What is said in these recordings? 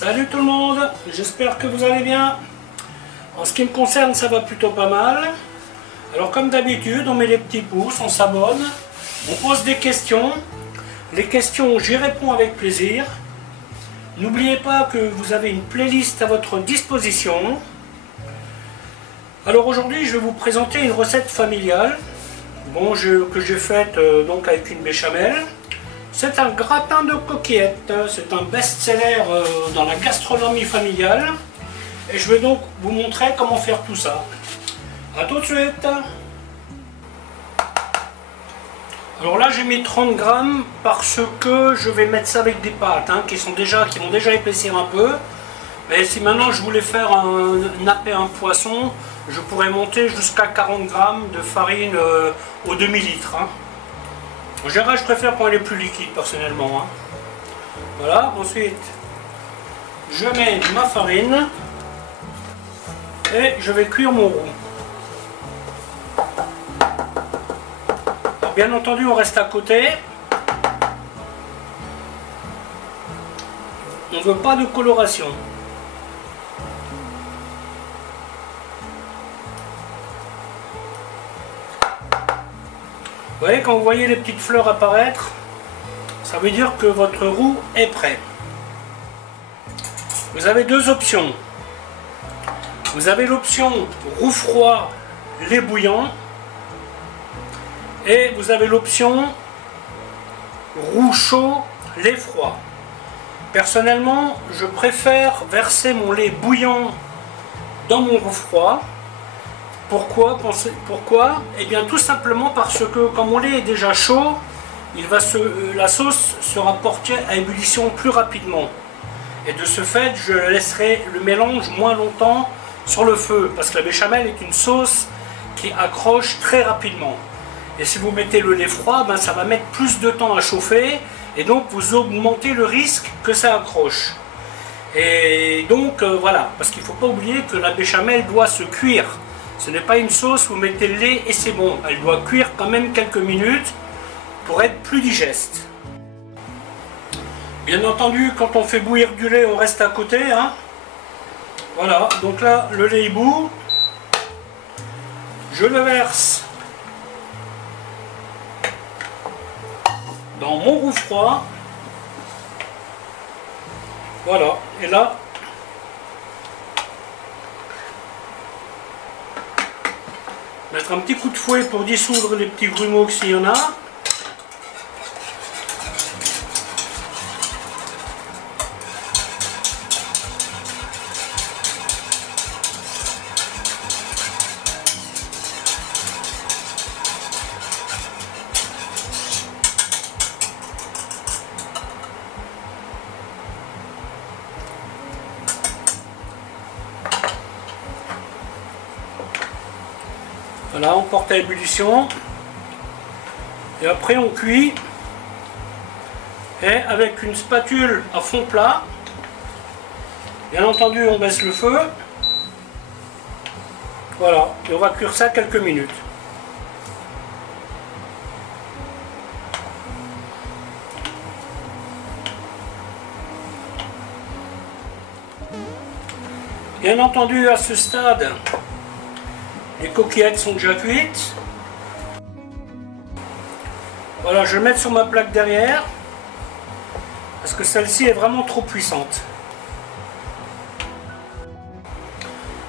Salut tout le monde, j'espère que vous allez bien. En ce qui me concerne, ça va plutôt pas mal. Alors comme d'habitude, on met les petits pouces, on s'abonne, on pose des questions. Les questions, j'y réponds avec plaisir. N'oubliez pas que vous avez une playlist à votre disposition. Alors aujourd'hui, je vais vous présenter une recette familiale que j'ai faite donc avec une béchamel. C'est un gratin de coquillettes, c'est un best-seller dans la gastronomie familiale. Et je vais donc vous montrer comment faire tout ça. A tout de suite. Alors là j'ai mis 30 grammes parce que je vais mettre ça avec des pâtes qui vont déjà épaissir un peu. Mais si maintenant je voulais faire un nappé un poisson, je pourrais monter jusqu'à 40 grammes de farine au demi-litre. En général, je préfère quand elle est plus liquide, personnellement. Voilà, ensuite, je mets ma farine et je vais cuire mon roux. Alors, bien entendu, on reste à côté. On ne veut pas de coloration. Vous voyez, quand vous voyez les petites fleurs apparaître, ça veut dire que votre roux est prêt. Vous avez deux options. Vous avez l'option roux froid, lait bouillant. Et vous avez l'option roux chaud, lait froid. Personnellement, je préfère verser mon lait bouillant dans mon roux froid. Pourquoi? Eh bien tout simplement parce que quand mon lait est déjà chaud, la sauce sera portée à ébullition plus rapidement. Et de ce fait, je laisserai le mélange moins longtemps sur le feu. Parce que la béchamel est une sauce qui accroche très rapidement. Et si vous mettez le lait froid, ça va mettre plus de temps à chauffer. Et donc vous augmentez le risque que ça accroche. Et donc voilà, parce qu'il ne faut pas oublier que la béchamel doit se cuire. Ce n'est pas une sauce, vous mettez le lait et c'est bon. Elle doit cuire quand même quelques minutes pour être plus digeste. Bien entendu, quand on fait bouillir du lait, on reste à côté. Voilà, donc là, le lait bout. Je le verse dans mon roux froid. Voilà, et là, mettre un petit coup de fouet pour dissoudre les petits grumeaux s'il y en a. Voilà, on porte à ébullition et après on cuit et avec une spatule à fond plat, bien entendu on baisse le feu, voilà, et on va cuire ça quelques minutes. Bien entendu à ce stade, les coquillettes sont déjà cuites. Voilà, je vais mettre sur ma plaque derrière parce que celle-ci est vraiment trop puissante.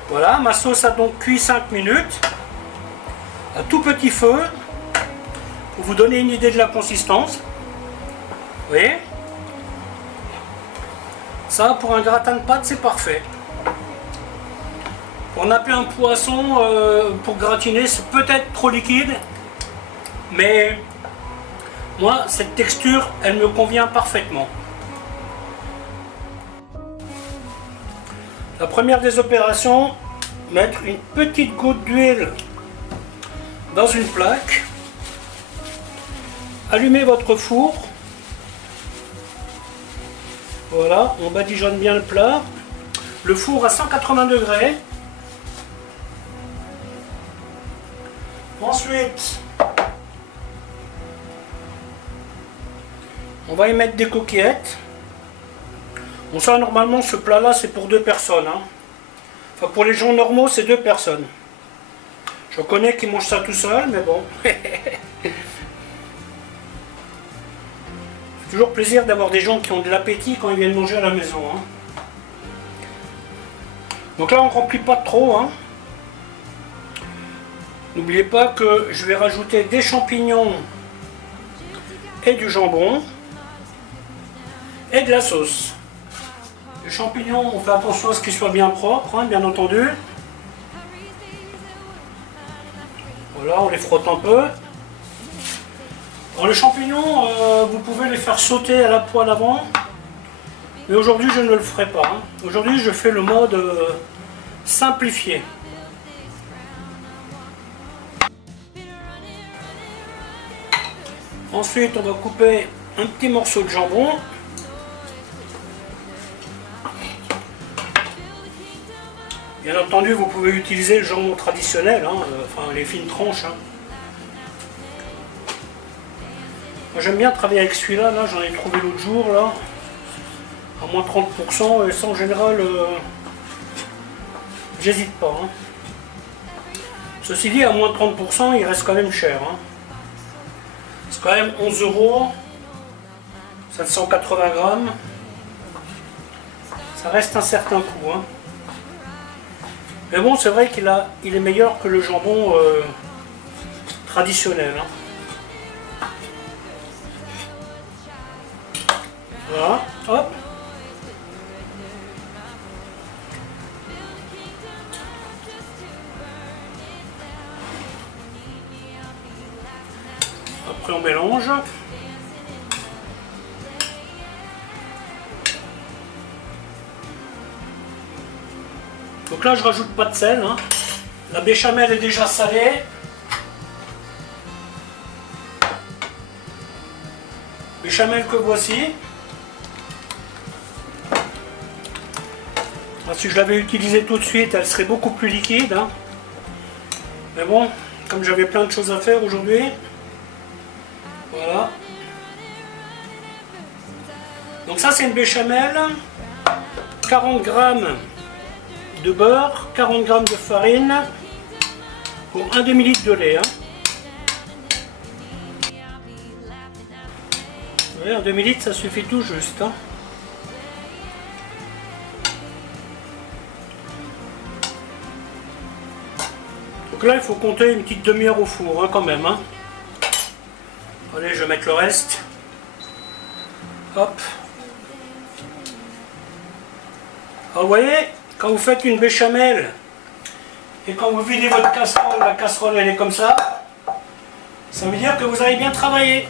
Voilà, ma sauce a donc cuit 5 minutes à tout petit feu pour vous donner une idée de la consistance. Vous voyez? Ça, pour un gratin de pâtes, c'est parfait. Pour napper un poisson, pour gratiner, c'est peut-être trop liquide, mais moi, cette texture, elle me convient parfaitement. La première des opérations, mettre une petite goutte d'huile dans une plaque, allumer votre four, voilà, on badigeonne bien le plat, le four à 180 degrés. Ensuite, on va y mettre des coquillettes. Bon, ça normalement ce plat là c'est pour 2 personnes, hein. Enfin pour les gens normaux c'est 2 personnes. Je connais qui mangent ça tout seul, mais bon. C'est toujours plaisir d'avoir des gens qui ont de l'appétit quand ils viennent manger à la maison, hein. Donc là on ne remplit pas trop, hein. N'oubliez pas que je vais rajouter des champignons et du jambon et de la sauce. Les champignons, on fait attention à ce qu'ils soient bien propres, hein, bien entendu. Voilà, on les frotte un peu. Alors les champignons, vous pouvez les faire sauter à la poêle avant. Mais aujourd'hui, je ne le ferai pas, hein. Aujourd'hui, je fais le mode simplifié. Ensuite, on va couper un petit morceau de jambon. Bien entendu, vous pouvez utiliser le jambon traditionnel, hein, enfin les fines tranches, hein. Moi j'aime bien travailler avec celui-là, là, j'en ai trouvé l'autre jour, là, à moins 30%, et ça en général, j'hésite pas, hein. Ceci dit, à moins 30%, il reste quand même cher, hein. C'est quand même 11 €, 780 grammes, ça reste un certain coût, hein. Mais bon, c'est vrai qu'il est meilleur que le jambon traditionnel, hein. Voilà, hop. Après on mélange. Donc là je rajoute pas de sel, hein. La béchamel est déjà salée. Béchamel que voici. Alors, si je l'avais utilisée tout de suite, elle serait beaucoup plus liquide, hein. Mais bon, comme j'avais plein de choses à faire aujourd'hui, voilà. Donc ça c'est une béchamel, 40 grammes de beurre, 40 grammes de farine pour un demi-litre de lait, hein. Vous voyez, un demi-litre ça suffit tout juste, hein. Donc là il faut compter une petite demi-heure au four, hein, quand même, hein. Allez, je vais mettre le reste. Hop. Alors vous voyez, quand vous faites une béchamel et quand vous videz votre casserole, la casserole elle est comme ça veut dire que vous avez bien travaillé.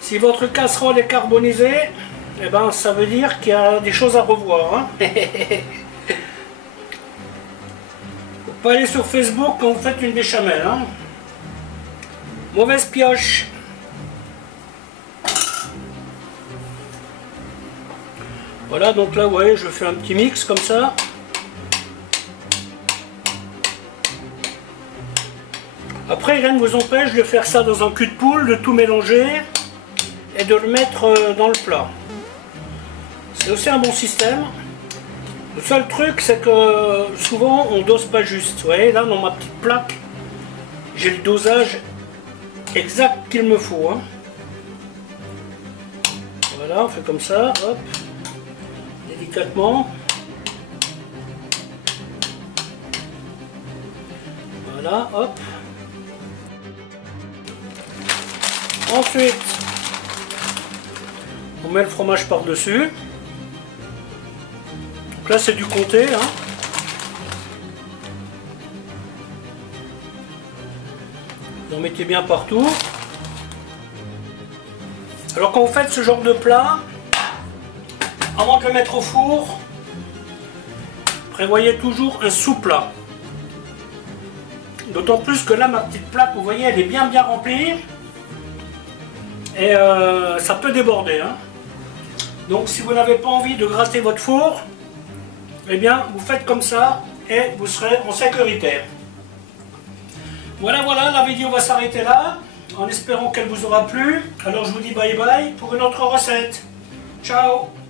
Si votre casserole est carbonisée, eh ben, ça veut dire qu'il y a des choses à revoir, hein. Faut pas aller sur Facebook quand vous faites une béchamel, hein. Mauvaise pioche. Voilà, donc là, vous voyez, je fais un petit mix comme ça. Après, rien ne vous empêche de faire ça dans un cul de poule, de tout mélanger et de le mettre dans le plat. C'est aussi un bon système. Le seul truc, c'est que souvent, on dose pas juste. Vous voyez, là, dans ma petite plaque, j'ai le dosage exact qu'il me faut, hein. Voilà, on fait comme ça, hop. Délicatement. Voilà, hop. Ensuite, on met le fromage par-dessus. Donc là, c'est du comté, hein. Vous en mettez bien partout. Alors quand vous faites ce genre de plat, avant de le mettre au four, prévoyez toujours un sous-plat. D'autant plus que là, ma petite plaque, vous voyez, elle est bien remplie. Et ça peut déborder, hein. Donc si vous n'avez pas envie de gratter votre four, eh bien vous faites comme ça et vous serez en sécurité. Voilà, la vidéo va s'arrêter là. en espérant qu'elle vous aura plu. Alors je vous dis bye bye pour une autre recette. Ciao!